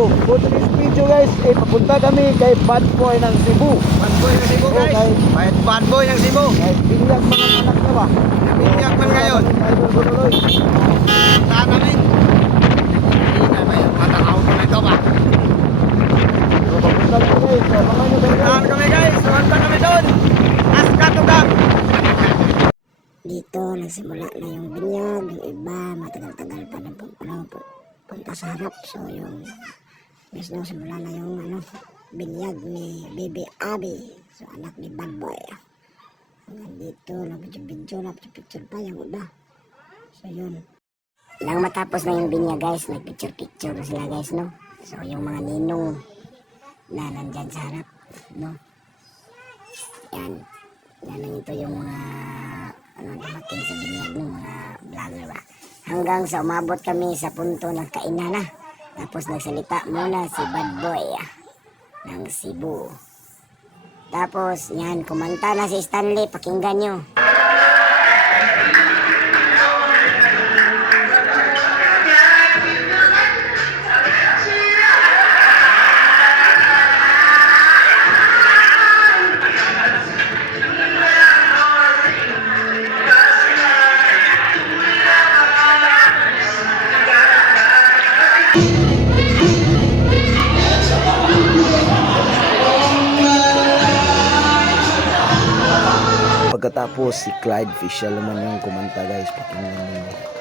So, for today's video guys, papunta kami kay Bad Boy ng Cebu. Bad boy ng Cebu guys. Okay. Bad boy ng Cebu. Kahit binyag mga anak na ba? Binyag man ngayon. Idol Bunuloy. Saan namin? Hindi na may matakaw ko na ito ba? So, papunta kami guys. So, mga nyo guys. Saan kami guys? Sumanta kami doon. Askatugam. Dito nagsimula na yung binyag, yung iba matagal-tagal pa na punta sa harap. So yung mismo simula na yung binyag ni Baby Abby, so anak ni Bad Boy. Hanggang dito nag-video na picture pa yung iba. So yun, nang matapos na yung binyag guys, nag-picture na sila guys, no. So yung mga ninong na nandyan sa harap, no, yan ito yung mga dumating sa binyag ng mga vlogger ba. Hanggang sa umabot kami sa punto ng kainan na. Tapos nagsalita muna si Bad Boy ng Cebu. Tapos yan, kumanta na si Stanley, pakinggan nyo. Pagkatapos si Clyde Fischel naman yung kumanta guys. Pakinggan nyo.